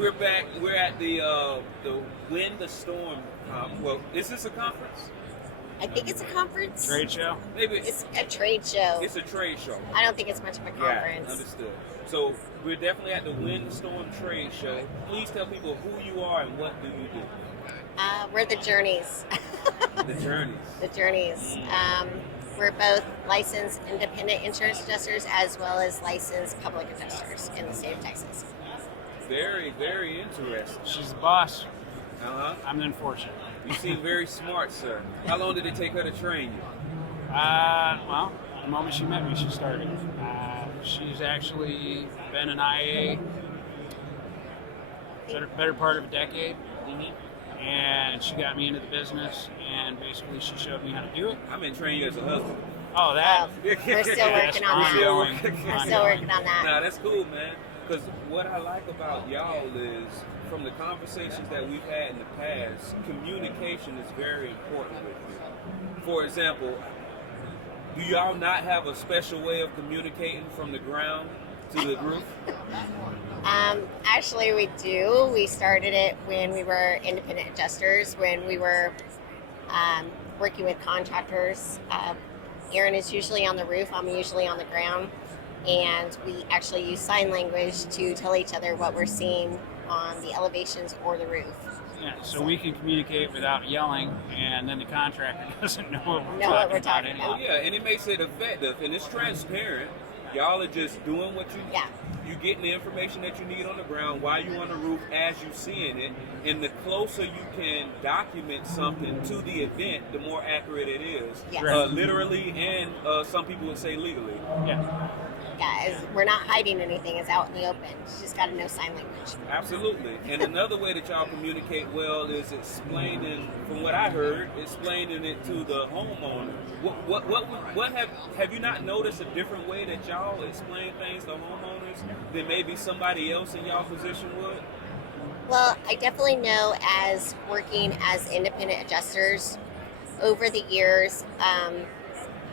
We're back. We're at the Win the Storm. Well, is this a conference? I think it's a conference. Trade show? Maybe It's a trade show. it's a trade show. I don't think it's much of a conference. Yeah, understood. So we're definitely at the Win the Storm trade show. Please tell people who you are and what do you do. We're the Journeys. The Journeys. The Journeys. We're both licensed independent insurance adjusters as well as licensed public adjusters in the state of Texas. Very, very interesting. She's the boss. Uh-huh. I'm the unfortunate. You seem very smart, sir. How long did it take her to train you? Well, the moment she met me, she started. She's actually been an IA better part of a decade. Mm-hmm. And she got me into the business, and basically she showed me how to do it. I'm in training you as a husband. Oh, that. We're still working on that. Ongoing. We're still working on that. Nah, that's cool, man. Because what I like about y'all is, from the conversations that we've had in the past, communication is very important with you. For example, do y'all not have a special way of communicating from the ground to the group? Actually, we do. We started it when we were independent adjusters, when we were working with contractors. Ahron is usually on the roof, I'm usually on the ground, and we actually use sign language to tell each other what we're seeing on the elevations or the roof. Yeah, so we can communicate without yelling, and then the contractor doesn't know what we're talking about. Oh, yeah, and it makes it effective, and it's transparent. Y'all are just doing what you... Yeah. You getting the information that you need on the ground while you on the roof as you seeing it, and the closer you can document something to the event, the more accurate it is. Yes. Literally, and some people would say legally. Yeah. Yeah, we're not hiding anything. It's out in the open. You just got to know sign language. Absolutely. And another way that y'all communicate well is explaining, from what I heard, explaining it to the homeowner. What have you not noticed a different way that y'all explain things to homeowners than maybe somebody else in y'all position would? Well, I definitely know, as working as independent adjusters over the years,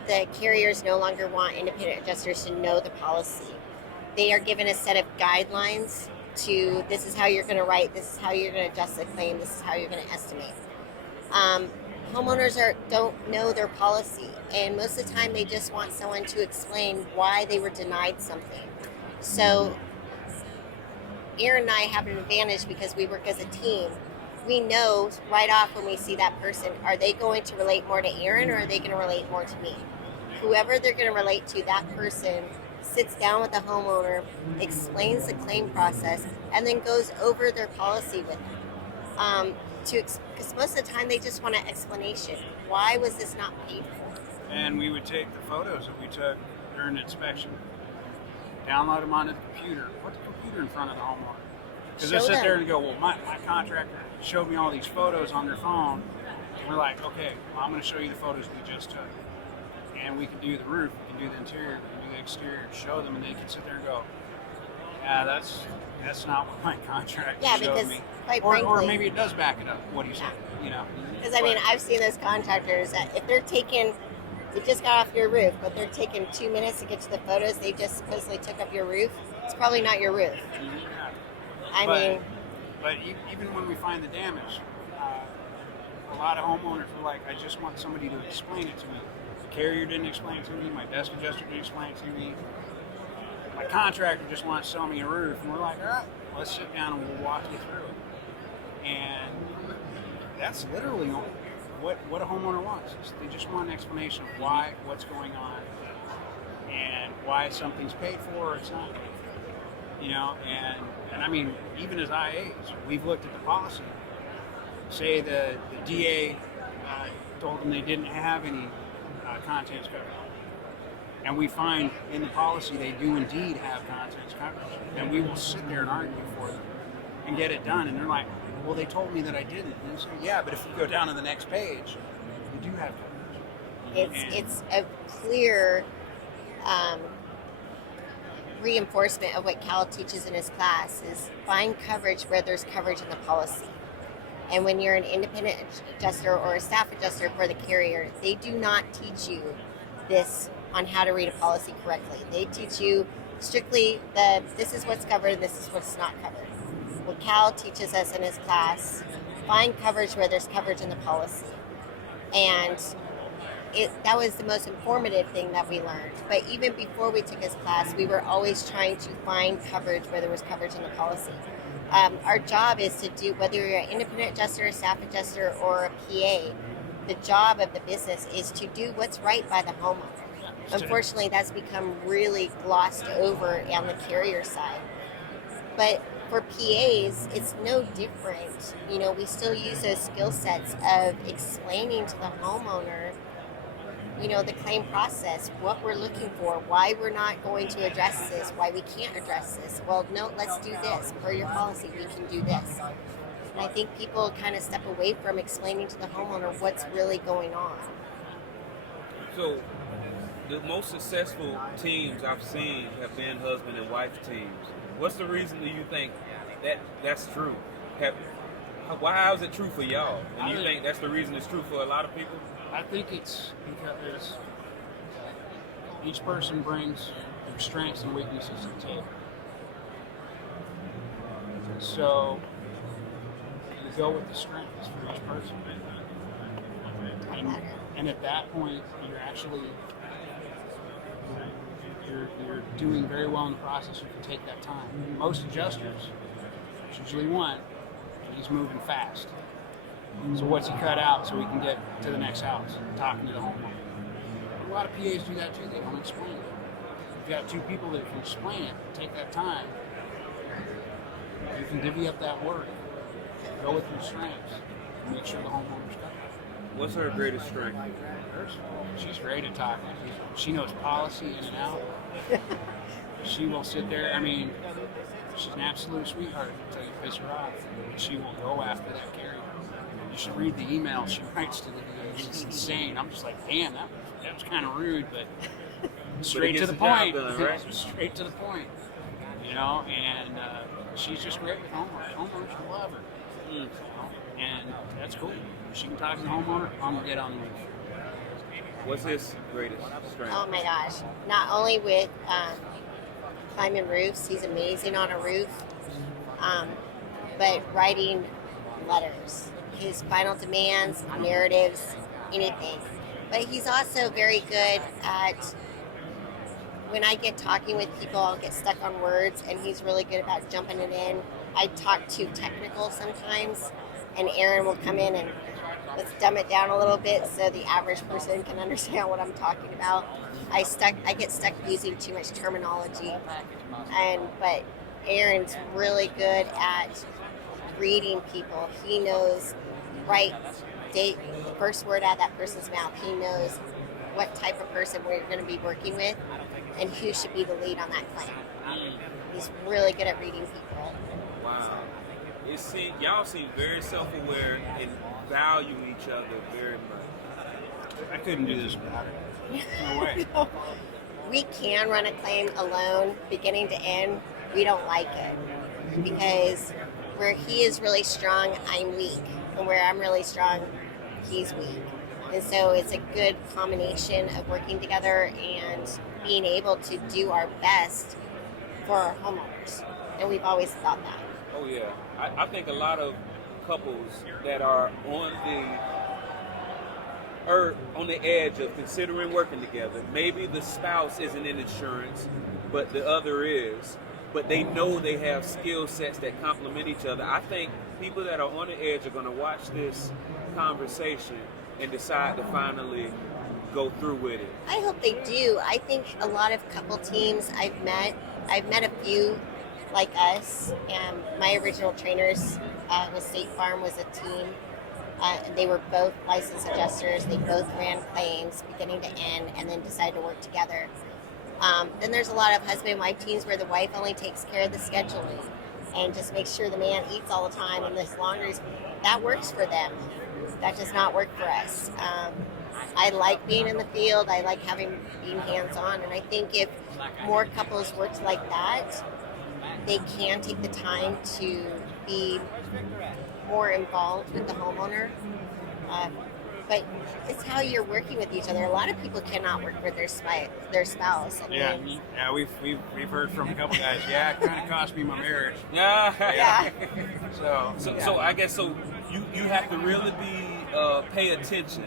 the carriers no longer want independent adjusters to know the policy. They are given a set of guidelines to, this is how you're going to write, this is how you're going to adjust the claim, this is how you're going to estimate. Homeowners don't know their policy, and most of the time they just want someone to explain why they were denied something. So Ahron and I have an advantage because we work as a team. We know right off when we see that person, are they going to relate more to Ahron or are they going to relate more to me? Whoever they're going to relate to, that person sits down with the homeowner, explains the claim process, and then goes over their policy with them. Because most of the time they just want an explanation. Why was this not paid for? And we would take the photos that we took during the inspection, download them onto the computer, put the computer in front of the homeowner. Because they sit there and go, well, my contractor showed me all these photos on their phone. And we're like, okay, well, I'm going to show you the photos we just took. And we can do the roof, we can do the interior, we can do the exterior, show them, and they can sit there and go, yeah, that's not what my contractor showed me. Quite or frankly, maybe it does back it up, what he said, you know. Because, I mean, I've seen those contractors that if they're taking, you just got off your roof, but they're taking 2 minutes to get to the photos, they just supposedly took up your roof. It's probably not your roof. Yeah. But even when we find the damage, a lot of homeowners were like, I just want somebody to explain it to me. The carrier didn't explain it to me, my desk adjuster didn't explain it to me. My contractor just wants to sell me a roof. And we're like, all right, let's sit down and we'll walk you through it. And that's literally what a homeowner wants. They just want an explanation of why, what's going on, and why something's paid for or it's not paid for. You know, and I mean, even as IAs, we've looked at the policy. Say the DA told them they didn't have any contents coverage. And we find in the policy they do indeed have contents coverage. And we will sit there and argue for them and get it done. And they're like, well, they told me that I didn't. And so, yeah, but if you go down to the next page, you do have coverage. It's a clear reinforcement of what Cal teaches in his class is find coverage where there's coverage in the policy. And when you're an independent adjuster or a staff adjuster for the carrier, they do not teach you this on how to read a policy correctly. They teach you strictly this is what's covered, this is what's not covered. what Cal teaches us in his class, find coverage where there's coverage in the policy. And that was the most informative thing that we learned. But even before we took his class, we were always trying to find coverage where there was coverage in the policy. Our job is to do, whether you're an independent adjuster, a staff adjuster, or a PA, the job of the business is to do what's right by the homeowner. Unfortunately, that's become really glossed over on the carrier side. But for PAs, it's no different. You know, we still use those skill sets of explaining to the homeowner, you know, the claim process, what we're looking for, why we're not going to address this, why we can't address this. Well, no, let's do this. Per your policy, we can do this. And I think people kind of step away from explaining to the homeowner what's really going on. So, the most successful teams I've seen have been husband and wife teams. What's the reason do you think that's true? How is it true for y'all? And you think that's the reason it's true for a lot of people? I think it's because each person brings their strengths and weaknesses to the table. So you go with the strengths for each person. And at that point, you're actually you're doing very well in the process. You can take that time. Most adjusters, there's usually one, and he's moving fast. So what's he cut out so he can get to the next house, talking to the homeowner? A lot of PAs do that too. They don't explain it. If you got two people that can explain it, take that time. You can divvy up that work. Go with your strengths. And make sure the homeowner's covered. What's her greatest strength? She's great at talking. She knows policy in and out. She will sit there. I mean, she's an absolute sweetheart until you piss her off. She will go after that carrier. You should read the email she writes to the DA. It's insane. I'm just like, damn, that was kind of rude, but straight to the point. Done, right? Straight to the point. You know, and she's just great with homeowners. Homeowners love her. You know, and that's cool. She can talk to the homeowner. I'm gonna get on the roof. What's his greatest strength? Oh my gosh. Not only with climbing roofs, he's amazing on a roof, but writing letters. His final demands, narratives, anything. But he's also very good at, when I get talking with people, I'll get stuck on words, and he's really good about jumping it in. I talk too technical sometimes, and Ahron will come in and let's dumb it down a little bit so the average person can understand what I'm talking about. I get stuck using too much terminology, but Ahron's really good at reading people. He knows the first word out of that person's mouth. He knows what type of person we're going to be working with and who should be the lead on that claim. He's really good at reading people. Wow. Y'all seem very self-aware and value each other very much. I couldn't do this without her. No way. We can run a claim alone, beginning to end. We don't like it because where he is really strong, I'm weak. And where I'm really strong, he's weak. And so it's a good combination of working together and being able to do our best for our homeowners. And we've always thought that. Oh yeah. I think a lot of couples that are on the edge of considering working together, maybe the spouse isn't in insurance, but the other is, but they know they have skill sets that complement each other. I think people that are on the edge are going to watch this conversation and decide to finally go through with it. I hope they do. I think a lot of couple teams I've met a few like us, and my original trainers with State Farm was a team. They were both licensed adjusters. They both ran claims beginning to end and then decided to work together. Then there's a lot of husband and wife teams where the wife only takes care of the scheduling and just makes sure the man eats all the time and this laundry's. That works for them. That does not work for us. I like being in the field. I like being hands-on. And I think if more couples worked like that, they can take the time to be more involved with the homeowner. but it's how you're working with each other. A lot of people cannot work with their spouse. I mean, Yeah, we've heard from a couple guys. Yeah, it kind of cost me my marriage. Yeah. Yeah. So I guess you have to really be pay attention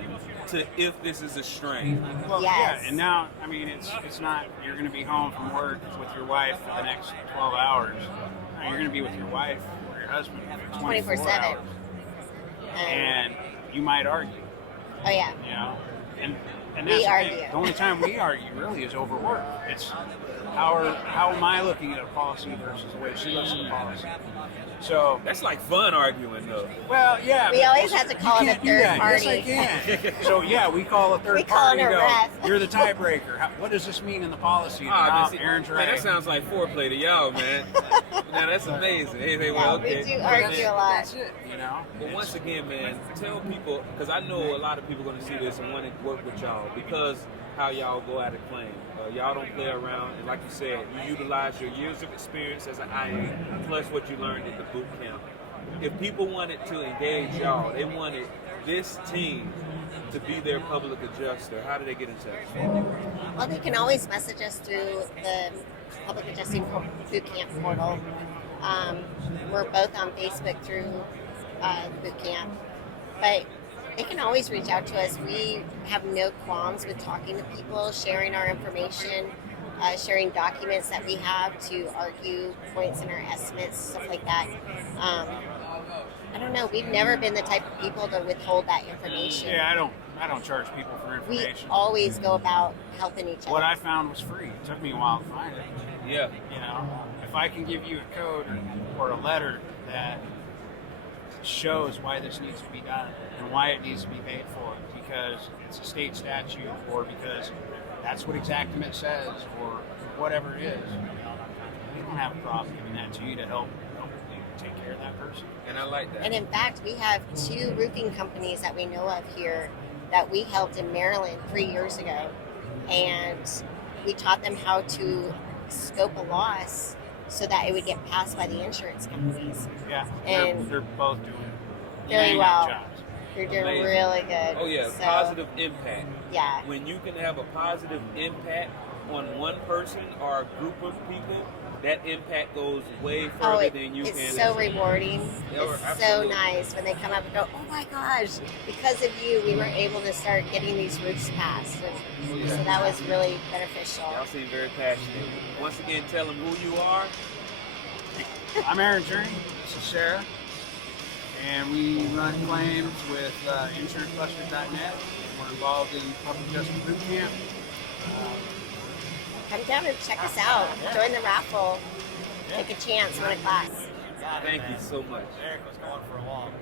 to if this is a strain. Well, Yes. yeah, and now, I mean, it's not you're going to be home from work with your wife for the next 12 hours. No, you're going to be with your wife or your husband for 24 24/7. hours. And you might argue, Oh yeah. you know, and We that's the thing. argue. The only time we argue really is over work. It's how am I looking at a policy versus the way she looks at the policy. So, That's like fun arguing though. well, yeah. We but always have to call you it a can't do third that. party. Yes, I can. So yeah, we call a third We call party. in a and go, ref. You're the tiebreaker. What does this mean in the policy? Aaron's Man, right. that sounds like foreplay to y'all, man. Now that's amazing. Hey, Yeah, well, okay. we do argue a lot. That's it. You know. But once again, man, tell people, because I know a lot of people are going to see this and want to work with y'all because how y'all go at a claim. Y'all don't play around, and like you said, you utilize your years of experience as an IA plus what you learned at the boot camp. If people wanted to engage y'all, they wanted this team to be their public adjuster, how do they get in touch? Well, they can always message us through the Public Adjusting Boot Camp portal. We're both on Facebook through the boot camp, but they can always reach out to us. We have no qualms with talking to people, sharing our information, sharing documents that we have to argue points in our estimates, stuff like that. I don't know. We've never been the type of people to withhold that information. Yeah, I don't charge people for We information. always go about helping each other. What I found was free. It took me a while to find it. Yeah. You know, if I can give you a code or a letter that shows why this needs to be done and why it needs to be paid for because it's a state statute or because that's what Exactament says or whatever it is, we don't have a problem giving that to you to help you take care of that person. And I like that. And in fact, we have 2 roofing companies that we know of here that we helped in Maryland 3 years ago. And we taught them how to scope a loss so that it would get passed by the insurance companies. Yeah, And they're both doing very bang-up well. jobs. They're doing Amazing. really good. Oh yeah, So, positive impact. Yeah. When you can have a positive impact on one person or a group of people, that impact goes way further than you it's can. so rewarding. Yeah, It's so absolutely. nice when they come up and go, oh my gosh, because of you, we were able to start getting these roofs passed. And so that was really beneficial. Y'all seem very passionate. Once again, tell them who you are. I'm Ahron Jurney. This is Sarah. And we run claims with insurancebusters.net. We're involved in Public Adjustment Boot Camp. Come down and check us out. Yeah. Join the raffle. Yeah. Take a chance, win a class. Thank you so much. Eric was going for a walk.